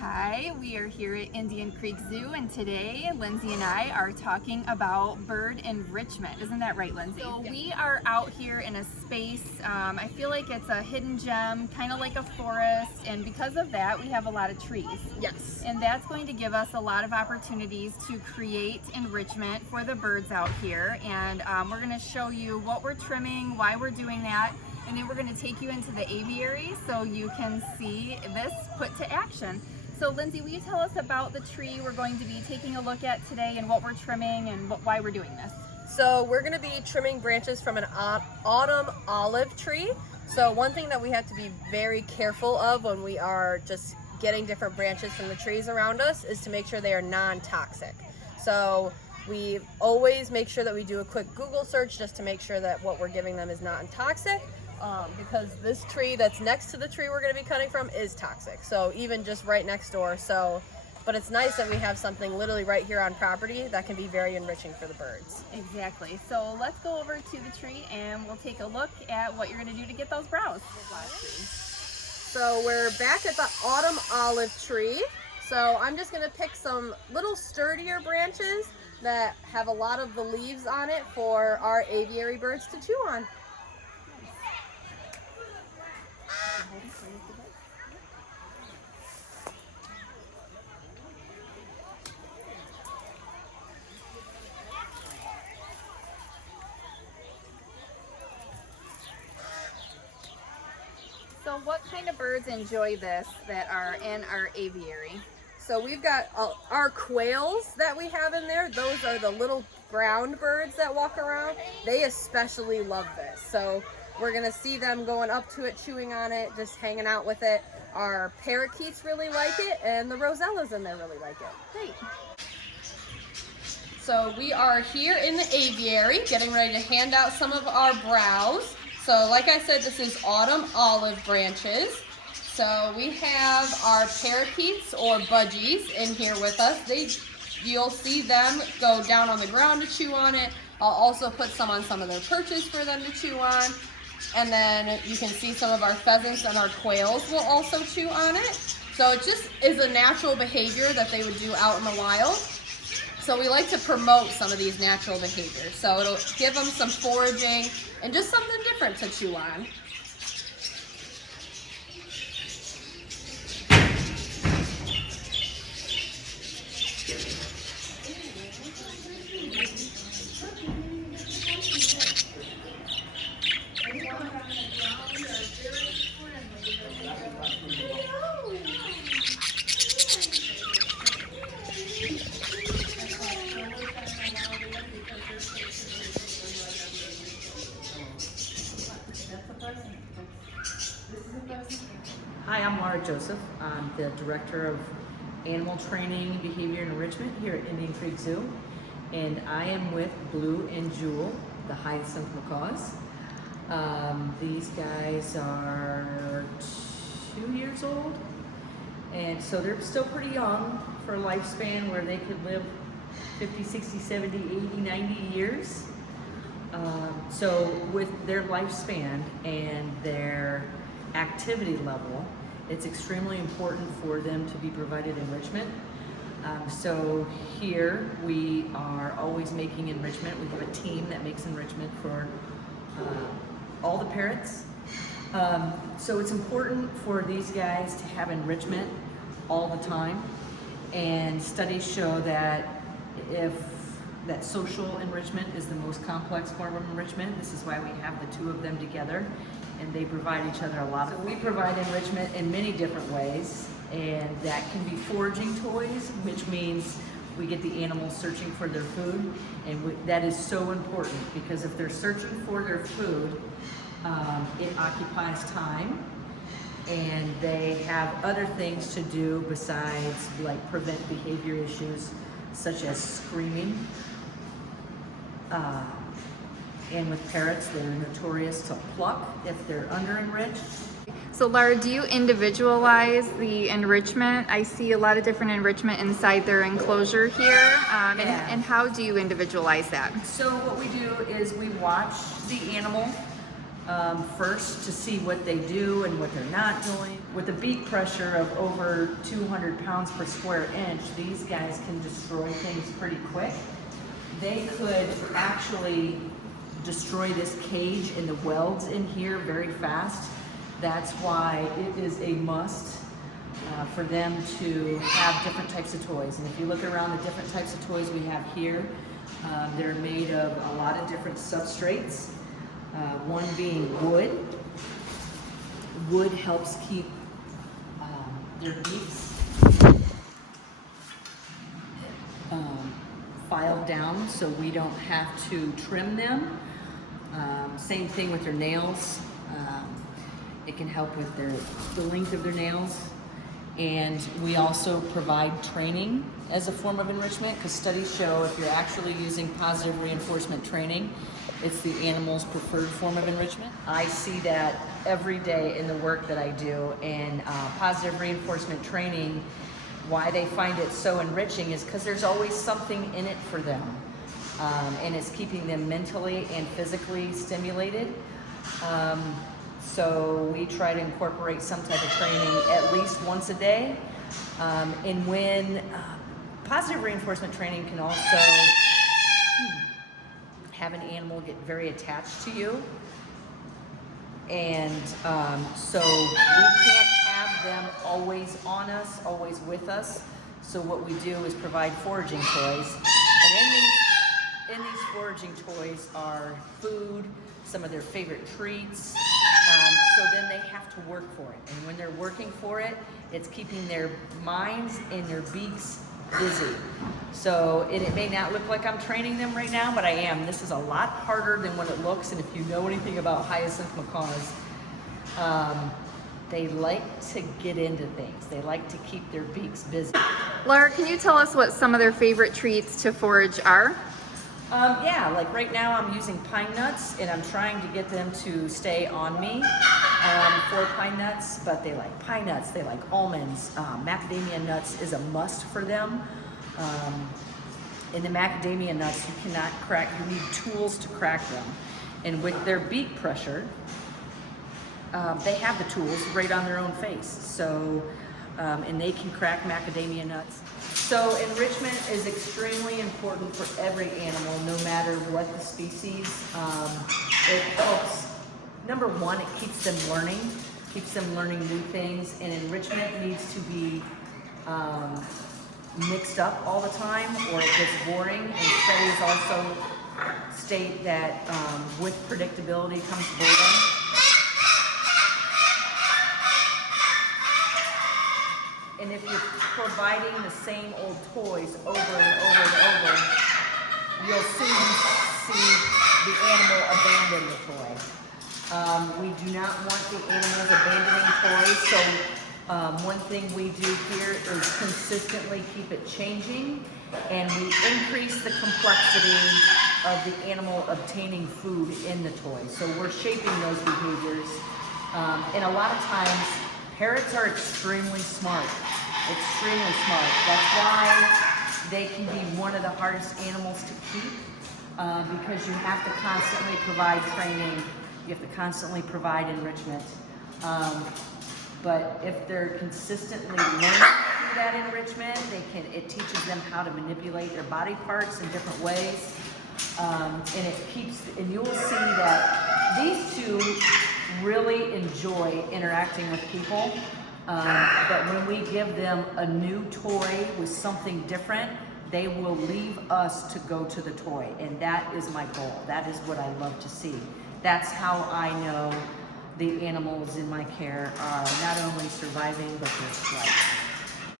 Hi, we are here at Indian Creek Zoo, and today Lindsay and I are talking about bird enrichment. Isn't that right, Lindsay? So we are out here in a space, I feel like it's a hidden gem, kind of like a forest, and because of that we have a lot of trees. Yes. And that's going to give us a lot of opportunities to create enrichment for the birds out here, and we're going to show you what we're trimming, why we're doing that, and then we're going to take you into the aviary so you can see this put to action. So Lindsay, will you tell us about the tree we're going to be taking a look at today and what we're trimming and why we're doing this? So we're going to be trimming branches from an autumn olive tree. So one thing that we have to be very careful of when we are just getting different branches from the trees around us is to make sure they are non-toxic. So we always make sure that we do a quick Google search just to make sure that what we're giving them is non-toxic. Because this tree that's next to the tree we're going to be cutting from is toxic. So even just right next door. But it's nice that we have something literally right here on property that can be very enriching for the birds. Exactly. So let's go over to the tree and we'll take a look at what you're going to do to get those browse. So we're back at the autumn olive tree. So I'm just going to pick some little sturdier branches that have a lot of the leaves on it for our aviary birds to chew on. So what kind of birds enjoy this that are in our aviary? So we've got our quails that we have in there. Those are the little ground birds that walk around. They especially love this. So we're gonna see them going up to it, chewing on it, just hanging out with it. Our parakeets really like it, and the rosellas in there really like it. Great. So we are here in the aviary, getting ready to hand out some of our browse. So like I said, this is autumn olive branches. So we have our parakeets or budgies in here with us. You'll see them go down on the ground to chew on it. I'll also put some on some of their perches for them to chew on. And then you can see some of our pheasants and our quails will also chew on it. So it just is a natural behavior that they would do out in the wild. So we like to promote some of these natural behaviors. So it'll give them some foraging and just something different to chew on. Hi, I'm Laura Joseph. I'm the Director of Animal Training, Behavior, and Enrichment here at Indian Creek Zoo. And I am with Blue and Jewel, the hyacinth macaws. These guys are 2 years old. And so they're still pretty young for a lifespan where they could live 50, 60, 70, 80, 90 years. So with their lifespan and their activity level, it's extremely important for them to be provided enrichment. So here we are always making enrichment. We have a team that makes enrichment for all the parrots. So it's important for these guys to have enrichment all the time. And studies show that that social enrichment is the most complex form of enrichment. This is why we have the two of them together, and they provide each other a lot. So we provide enrichment in many different ways, and that can be foraging toys, which means we get the animals searching for their food, and that is so important because if they're searching for their food, it occupies time, and they have other things to do besides like prevent behavior issues such as screaming. And with parrots, they're notorious to pluck if they're under-enriched. So Laura, do you individualize the enrichment? I see a lot of different enrichment inside their enclosure here. And how do you individualize that? So what we do is we watch the animal first to see what they do and what they're not doing. With a beak pressure of over 200 pounds per square inch, these guys can destroy things pretty quick. They could actually destroy this cage and the welds in here very fast. That's why it is a must for them to have different types of toys. And if you look around the different types of toys we have here, they're made of a lot of different substrates. One being wood. Wood helps keep their beaks filed down so we don't have to trim them. Same thing with their nails. It can help with the length of their nails. And we also provide training as a form of enrichment, because studies show if you're actually using positive reinforcement training, it's the animal's preferred form of enrichment. I see that every day in the work that I do, and positive reinforcement training, why they find it so enriching is because there's always something in it for them. And it's keeping them mentally and physically stimulated. So we try to incorporate some type of training at least once a day. And when positive reinforcement training can also have an animal get very attached to you. And so we can't have them always on us, always with us. So what we do is provide foraging toys. And in these foraging toys are food, some of their favorite treats. So then they have to work for it. And when they're working for it, it's keeping their minds and their beaks busy. So it may not look like I'm training them right now, but I am. This is a lot harder than what it looks. And if you know anything about hyacinth macaws, they like to get into things. They like to keep their beaks busy. Laura, can you tell us what some of their favorite treats to forage are? Yeah, like right now I'm using pine nuts, and I'm trying to get them to stay on me for pine nuts, but they like pine nuts, they like almonds. Macadamia nuts is a must for them. In the macadamia nuts, you cannot crack, you need tools to crack them. And with their beak pressure, they have the tools right on their own face. So, and they can crack macadamia nuts. So enrichment is extremely important for every animal, no matter what the species. It helps, number one, it keeps them learning new things, and enrichment needs to be mixed up all the time or it gets boring. And studies also state that with predictability comes boredom. And if you're providing the same old toys over and over and over, you'll soon see the animal abandon the toy. We do not want the animals abandoning toys, so one thing we do here is consistently keep it changing, and we increase the complexity of the animal obtaining food in the toy. So we're shaping those behaviors, and a lot of times, parrots are extremely smart. That's why they can be one of the hardest animals to keep, because you have to constantly provide training, you have to constantly provide enrichment. But if they're consistently learning through that enrichment, it teaches them how to manipulate their body parts in different ways. And you will see that these two really enjoy interacting with people. But when we give them a new toy with something different, they will leave us to go to the toy. And that is my goal. That is what I love to see. That's how I know the animals in my care are not only surviving, but they're thriving.